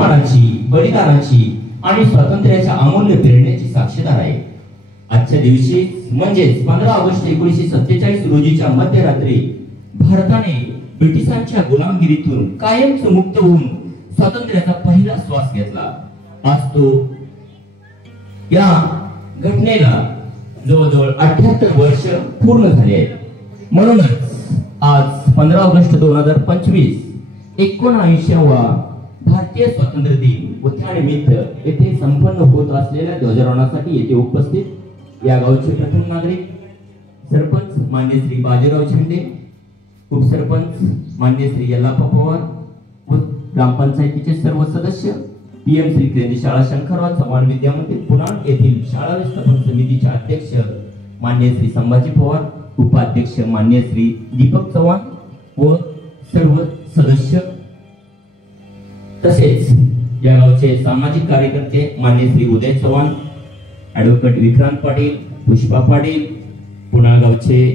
स्वाभिमानाची, बलिदानाची आणि स्वातंत्र्याच्या अमूल्य प्रेरणेची साक्षीदार आहे। आजच्या दिवशी म्हणजेच 15 ऑगस्ट 1947 रोजीच्या मध्यरात्री भारताने ब्रिटिशांच्या गुलामगिरीतून कायमच मुक्त होऊन स्वातंत्र्याचा पहिला श्वास घेतला। आज तो या घटनेला जवळजवळ 78 वर्ष पूर्ण झाले आहेत। म्हणूनच आज 15 ऑगस्ट 2025 79वा भारतीय स्वातंत्र्य दिन व त्यानिमित्त येथे संपन्न होत असलेल्या ध्वजारोहणासाठी येथे उपस्थित या गावचे प्रथम नागरिक सरपंच मान्य श्री बाजीराव झेंडे, उपसरपंच मान्य श्री यल्लाप्पा पवार व ग्रामपंचायतीचे सर्व सदस्य, पीएम श्री केंद्रीय शाळा शंकरराव चव्हाण विद्या मंदिर पुणे येथील शाळा व्यवस्थापन समितीचे अध्यक्ष मान्य श्री संभाजी पवार, उपाध्यक्ष मान्य श्री दीपक चव्हाण व सर्व सदस्य, तसेच या गावचे सामाजिक कार्यकर्ते मान्य श्री उदय चव्हाण, ॲडव्होकेट विक्रांत पाटील, पुष्पा पाटील, पुणे गावचे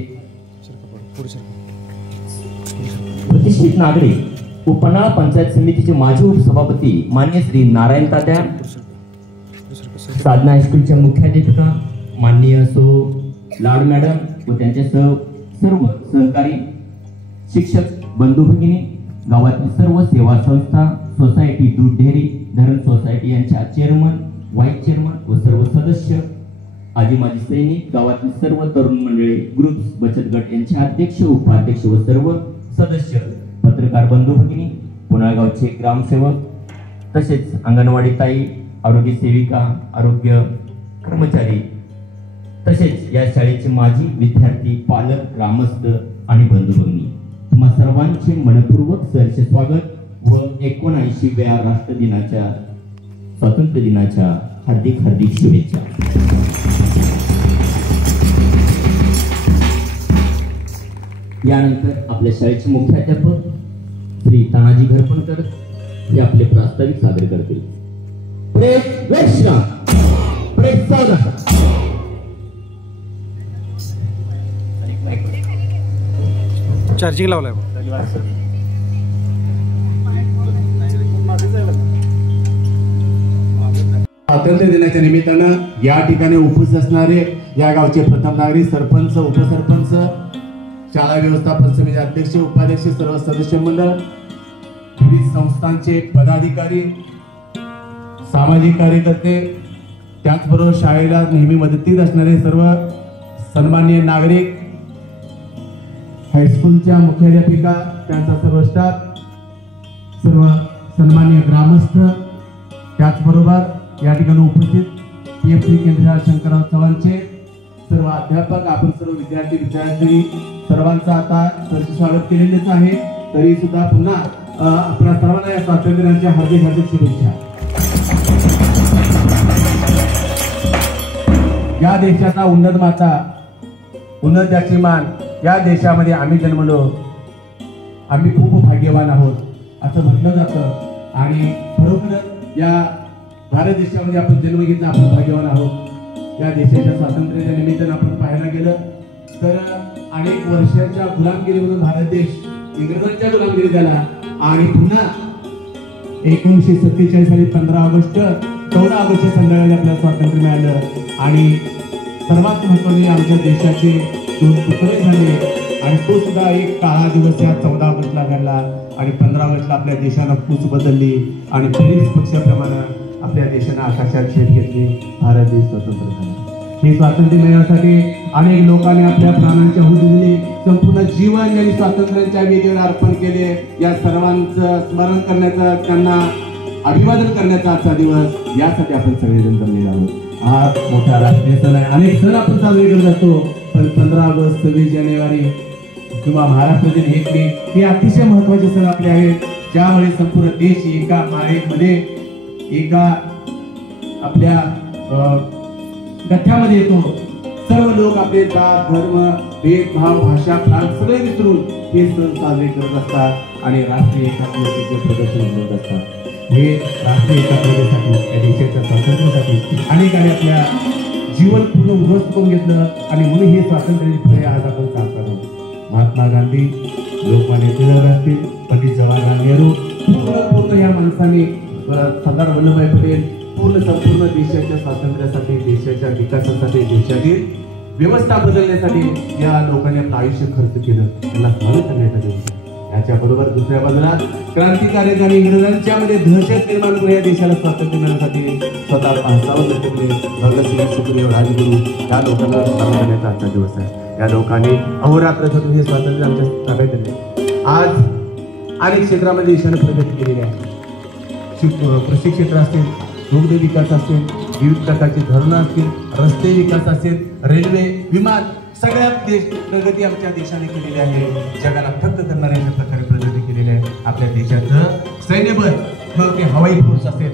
प्रतिष्ठित नागरिक व पन्हाळा पंचायत समितीचे माजी उपसभापती मान्य श्री नारायण तात्या, साधना हायस्कूलच्या मुख्याध्यापिका माननीय सो लाड मॅडम व त्यांचे सर्व सहकारी शिक्षक बंधू भगिनी, गावातील सर्व सेवा संस्था, सोसायटी, दूध डेअरी, धरण सोसायटी यांच्या चेअरमन, व्हाईस चेअरमन व सर्व सदस्य, आजी माजी सैनिक, गावातील सर्व तरुण मंडळी, ग्रुप्स, बचत गट यांचे अध्यक्ष, उपाध्यक्ष व सर्व सदस्य, पत्रकार बंधू भगिनी, पुणे गावचे ग्रामसेवक, तसेच अंगणवाडी ताई, आरोग्य सेविका, आरोग्य कर्मचारी, तसेच या शाळेचे माजी विद्यार्थी, पालक, ग्रामस्थ आणि बंधू भगिनी, तुम्हा सर्वांचे मनपूर्वक सहर्ष स्वागत व 79व्या राष्ट्र दिनाच्या, स्वातंत्र्य दिनाच्या हार्दिक हार्दिक शुभेच्छा। यानंतर आपल्या शाळेचे मुख्याध्यापक श्री तानाजी घरपणकर हे आपले प्रास्ताविक सादर करतील। प्रेस वेशना प्रेस सादर चार्जिंग लावलाय। स्वातंत्र्य दिनाच्या निमित्तानं या ठिकाणी उपस्थित असणारे या गावचे प्रथम नागरिक, सरपंच, उपसरपंच, शाळा व्यवस्थापन समिती अध्यक्ष, उपाध्यक्ष, सर्व सदस्य मंडळ, विविध संस्थांचे पदाधिकारी, सामाजिक कार्यकर्ते, त्याचबरोबर शाळेला नेहमी मदतीत असणारे सर्व सन्माननीय नागरिक, हायस्कूलच्या मुख्याध्यापिका, त्यांचा सर्व स्टाफ, सर्व सन्माननीय ग्रामस्थ, त्याचबरोबर या ठिकाणी उपस्थित पीएम श्री केंद्रीय शंकरराव चव्हाणचे सर्व अध्यापक, आपण सर्व विद्यार्थी विद्यार्थी सर्वांचं आता सरसे स्वागत केलेलेच आहे। तरी सुद्धा पुन्हा आपल्या सर्वांना या स्वातंत्र्य दिनाच्या हार्दिक हार्दिक शुभेच्छा। या देशाचा उन्नत माता, उन्नत जातीमान या देशामध्ये आम्ही जन्मलो, आम्ही खूप भाग्यवान आहोत असं म्हटलं जातं आणि खरोखरच या भारत देशामध्ये आपण जन्म घेतला, आपण भाग्यवान आहोत। या देशाच्या स्वातंत्र्याच्या निमित्तानं आपण पाहायला गेलं तर अनेक वर्षाच्या गुलामगिरीमधून भारत देश इंग्रजांच्या गुलामगिरीत झाला आणि पुन्हा 1947 साली 14 ऑगस्टच्या संध्याकाळी आपल्याला स्वातंत्र्य मिळालं आणि सर्वात महत्त्वाचे आमच्या देशाचे 2 तुकडे झाले आणि तो सुद्धा एक काळा दिवस या 14 ऑगस्टला घडला आणि 15 ऑगस्टला आपल्या देशानं पूच बदलली आणि फिनिक्स पक्षाप्रमाणे आपल्या देशानं आकाशात झेप घेतली, भारत देश स्वतंत्र झाला। हे स्वातंत्र्य मिळवण्यासाठी अनेक लोकांनी आपल्या प्राणांची आहुती दिली, संपूर्ण जीवन यांनी स्वातंत्र्याच्या वेदीवर अर्पण केले। या सर्वांचं स्मरण करण्याचा, त्यांना अभिवादन करण्याचा आजचा दिवस, यासाठी आपण सगळेजण जमलेलो आहोत। हा मोठा राष्ट्रीय सण आहे, अनेक सण आपण साजरे करत असतो, पण 15 ऑगस्ट, 26 जानेवारी किंवा महाराष्ट्र दिन हे अतिशय महत्त्वाचे सण आपले आहेत, ज्यामुळे संपूर्ण देश एका माळेमध्ये, एका आपल्या गठ्ठ्यामध्ये येतो। सर्व लोक आपले जात, धर्म, भेदभाव, भाषा, प्रांत सगळे विसरून हे सण साजरे करत असतात आणि राष्ट्रीय एकात्मतेचे प्रदर्शन करत असतात। हे राष्ट्रीय एकात्मतेसाठी, या देशाच्या स्वातंत्र्यासाठी अनेकांनी आपल्या जीवन पूर्ण उद्ध्वस्त करून घेतलं आणि म्हणून हे स्वातंत्र्याचे आज आपण साजरा करतो। महात्मा गांधी, लोकमान्य टिळक असतील, पंडित जवाहरलाल नेहरू, पूर्ण या माणसाने सरदार वल्लभभाई पटेल संपूर्ण देशाच्या स्वातंत्र्यासाठी, देशाच्या विकासासाठी, देशातील व्यवस्था बदलण्यासाठी या लोकांनी आपलं आयुष्य खर्च केलं, त्यांना स्मरण करण्याचा दिवस. याच्या बरोबर दुसऱ्या बाजूला क्रांतिकारी आणि इंग्रजांच्या मध्ये दहशत निर्माण करून या देशाला स्वातंत्र्य मिळण्यासाठी स्वतः 55 टक्के भगतसिंग, सुखदेव, राजगुरू या लोकांना स्मरण करण्याचा आजचा दिवस आहे. या लोकांनी अहोरात्र झटून हे स्वातंत्र्य आमच्या ताब्यात दिले. आज अनेक क्षेत्रामध्ये देशाने प्रगती केलेली आहे. कृषी क्षेत्र असेल, दुग्ध विकास असेल, विविध प्रकारची धरणं असतील, रस्ते विकास असेल, रेल्वे, विमान, सगळ्या प्रगती आमच्या देशाने केलेली आहे. जगाला थक्क करणाऱ्या अशा प्रकारे प्रगती केलेली आहे. आपल्या देशाचं सैन्यबळ, मग ते हवाई फोर्स असेल,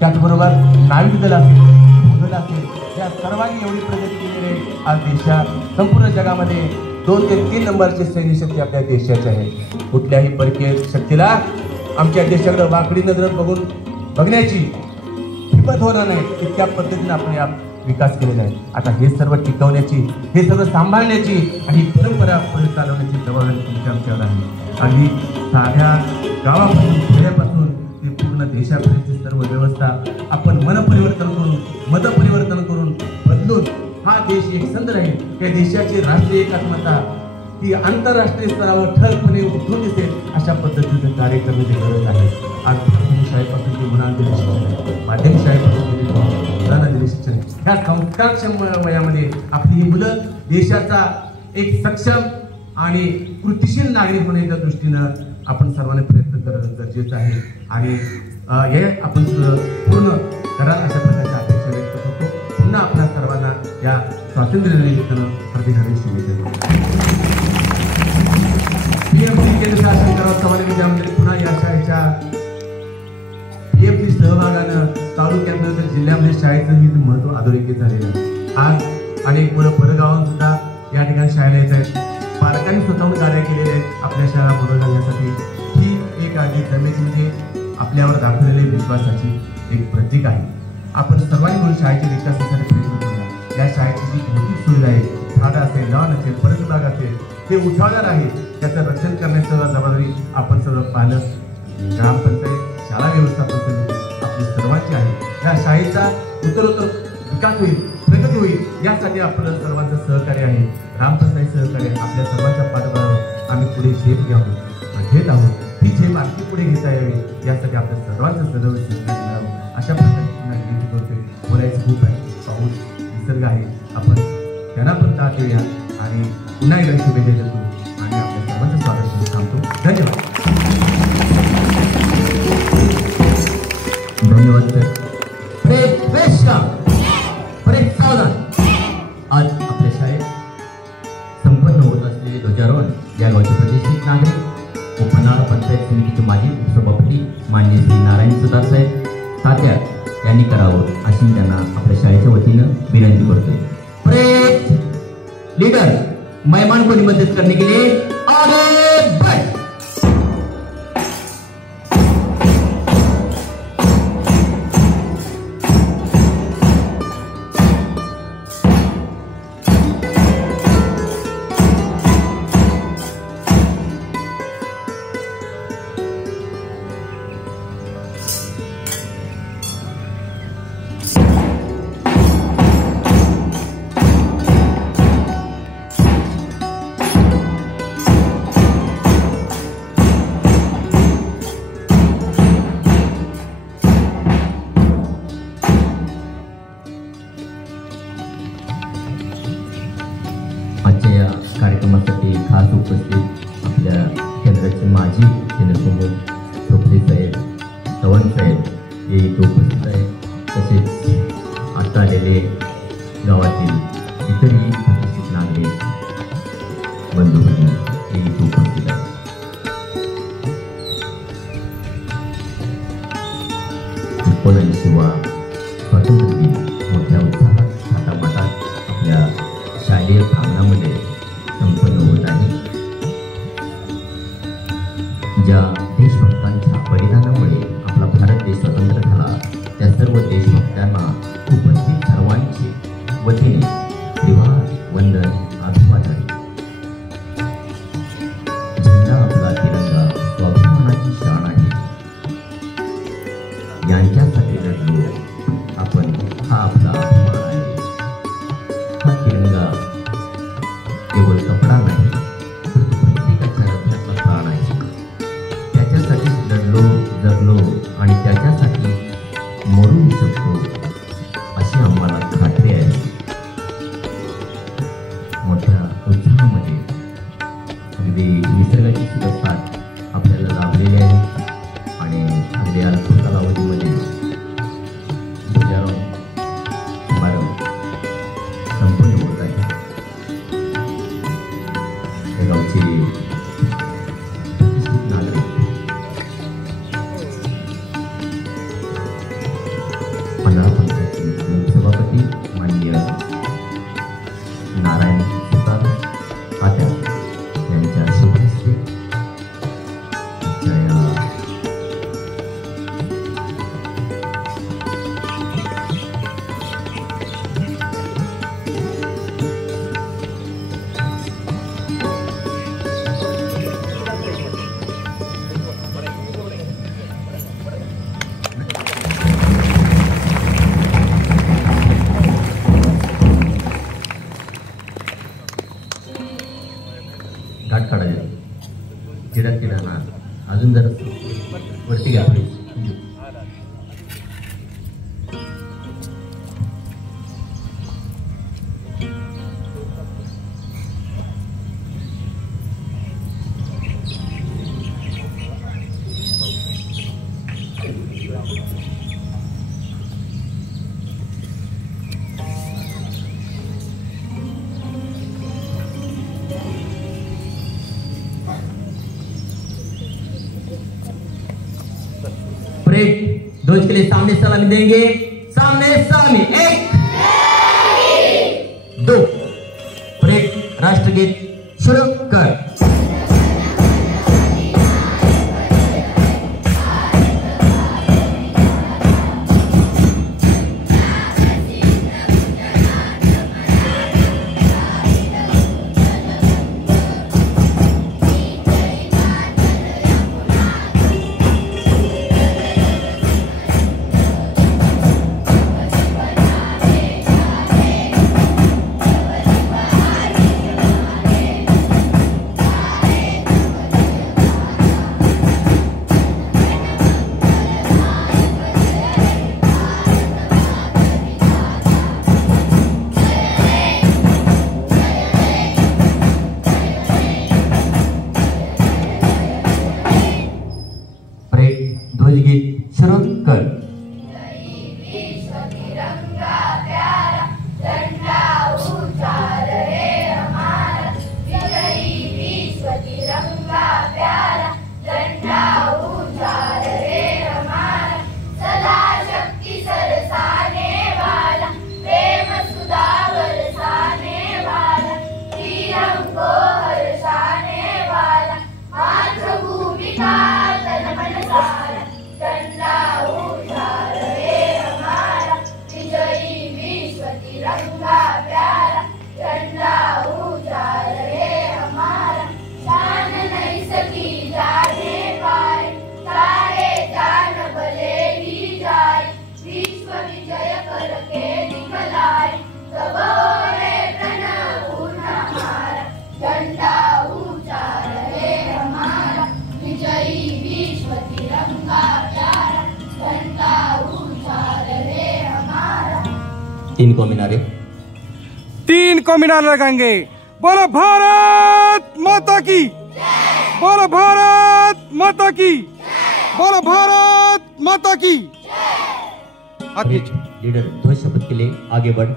त्याचबरोबर नाविक दल असेल, भूदल असेल, या सर्वांनी एवढी प्रगती केलेली आहे. आज देशा संपूर्ण जगामध्ये 2 ते 3 नंबरचे सैन्य शक्ती आपल्या देशाची आहे. कुठल्याही परकीय शक्तीला आमच्या देशाकडे वाकडी नजर बघण्याची हिंमत होणार नाही. इतक्या पद्धतीने आपण या विकास केलेला आहे. आता हे सर्व टिकवण्याची, हे सर्व सांभाळण्याची आणि परंपरा पुढे चालवण्याची जबाबदारी तुमच्या आमच्यावर आहे. आणि साध्या गावापासून, खेड्यापासून ते पूर्ण देशापर्यंतची सर्व व्यवस्था आपण मनपरिवर्तन करून, मतपरिवर्तन करून बदलून हा देश एकसंध राहील. या देशाची राष्ट्रीय एकात्मता ती आंतरराष्ट्रीय स्तरावर ठळकपणे उठून दिसेल अशा पद्धतीचं कार्य करण्याची गरज आहे. आज शाळेपासून ते मुलांना दिले शिक्षण आहे, माध्यमिक शाळेपासून दिले मुलांना दिले शिक्षण आहे. ह्या संस्कारक्षम वयामध्ये आपली ही मुलं देशाचा एक सक्षम आणि कृतिशील नागरिक होण्याच्या दृष्टीनं आपण सर्वांनी प्रयत्न करणं गरजेचं आहे. आणि हे आपण पूर्ण कराल अशा प्रकारच्या अपेक्षा व्यक्त करतो. पुन्हा आपल्या सर्वांना या स्वातंत्र्य निमित्तानं प्रतिहारी शुभेच्छा. केंद्र शासन करावं समाज विद्यामंदिर पुन्हा या शाळेच्या PFC सहभागानं तालुक्यात जिल्ह्यामध्ये शाळेचं ही महत्व अधोरेखित झालेलं आहे. आज अनेक मुलं परगावाहून सुद्धा या ठिकाणी शाळेला येत आहेत. पालकांनी स्वतःहून कार्य केलेले आहेत आपल्या शाळा पुढे घालण्यासाठी. ही एक आधी जमेची म्हणजे आपल्यावर दाखवलेल्या विश्वासाची एक प्रतीक आहे. आपण सर्वांनी मिळून शाळेच्या विकासासाठी प्रयत्न करूया. या शाळेची जी भौतिक सुविधा आहे, झाडं असेल, लॉन असेल, परसबाग असेल, ते उठावणार आहे. त्याचं रक्षण करण्याची जबाबदारी आपण सर्व पालक, ग्रामपंचायत, शाळा व्यवस्थापन समिती आपली सर्वांची आहे. या शाळेचा उत्तरोत्तर विकास होईल, प्रगती होईल, यासाठी आपलं सर्वांचं सहकार्य आहे. ग्रामपंचायत सहकार्य आपल्या सर्वांच्या पाठबळावर आम्ही पुढे झेप घेत आहोत. ही झेप आणखी पुढे घेता यावी यासाठी आपल्या सर्वांचं सदैव सहकार्य मिळावं अशा प्रकारे पुन्हा विनंती करतोय. बोलायचं खूप आहे, पाऊस, निसर्ग आहे, आपण त्यांना पण दाद देऊया आणि पुन्हा एकदा शुभेच्छा देतो आणि आपल्या सर्वांचं स्वागत करून थांबतो. धन्यवाद. धन्यवाद सर. सावधान. आज आपल्या शाळेत संपन्न होत असलेले ध्वजारोहण या गावचे प्रतिष्ठित नागरिक व पन्हाळा पंचायत समितीचे माजी सभापती मान्य श्री नारायण सुतार साहेब तात्या यांनी करावं अशी त्यांना आपल्या शाळेच्या वतीनं विनंती करतोय. प्रेस लीडर मेहमान को निमंत्रित करने के लिए आगे बढ़. कार्यक्रमासाठी खास उपस्थित आपल्या केंद्राचे माजी जनप्रमुख ठोकरे साहेब, चव्हाण साहेब हे इथे उपस्थित आहेत. तसेच आता आलेले गावातील इतरही प्रतिष्ठित नागरिक बंधू भगिनी हे इथे उपस्थित आहेत. एकोणीस शिवा स्वातंत्र्य दिन मोठ्या उत्साहात थाटामाटात आपल्या शालेय प्रांगणामध्ये संपन्न होत आहे. ज्या देशभक्तांच्या बलिदानामुळे आपला भारत देश स्वतंत्र झाला त्या सर्व देशभक्तांना उपस्थित सर्वांचे वतीने त्रिवार वंदन. समारंभामध्ये अगदी निसर्गाची सुद्धा साथ आपल्याला लाभलेली आहे आणि अगदी अल्प कालावधीमध्ये ध्वजारोहण समारंभ संपन्न होत आहे. या गावचे प्रतिष्ठित नागरिक पंधरा पंचायत सभापती माननीय नारायण सुतार तात्या यांच्या शुभ हस्ते घाट काढायला किडा ना अजून जर वरती घ्या प्लीज. ध्वज के लिए सामने सलामी देंगे. सामने सलामी. 1 2 परेड राष्ट्रगीत शुरू कर. ध्वजगीत शुरू कर. तीन को मीनारे. 3 को मीनार लगाएंगे. बोलो भारत माता की. बोलो भारत माता की. बोलो भारत माता की. लीडर ध्वज शपथ के लिए आगे बढ़.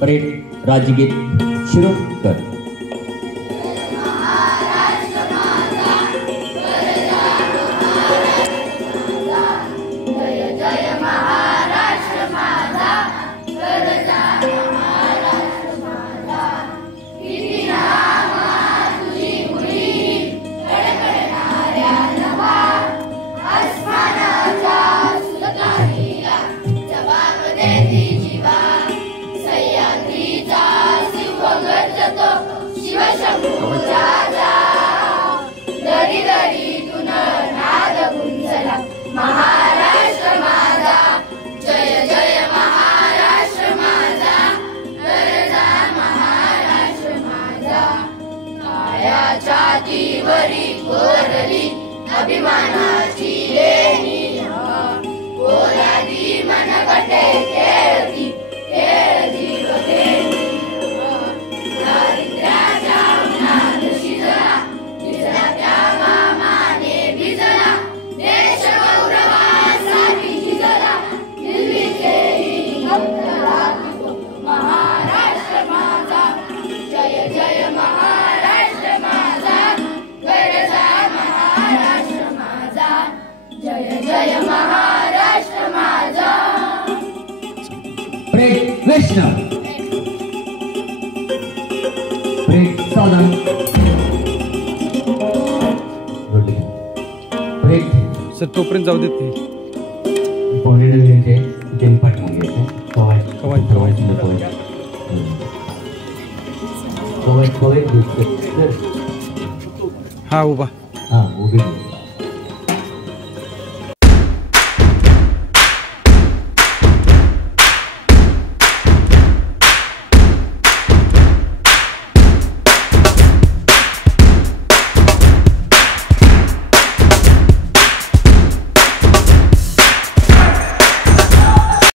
परेड राज्यगीत शुरू कर. मातीवरी कोरली अभिमानाची लेणी पोलादी मनगटे खेळती खेळती बघेली दारिद्र्याच्या उन्हात शिजला भिजला त्या घामाने भिजला देश गौरवासाठी झिजला निर्भीकेही भक्तला महाराष्ट्र माझा जय जय महाराष्ट्र माझा गरजा महाराष्ट्र माझा जय जय महाराष्ट्र माझा ब्रेक वैष्णव ब्रेक सावधान ब्रेक सर तोपर्यंत जाऊ देत ते पॉलिटिकल घ्यायचे तीन पाठ मग घ्यायचे कवायत हा उभा हा उभी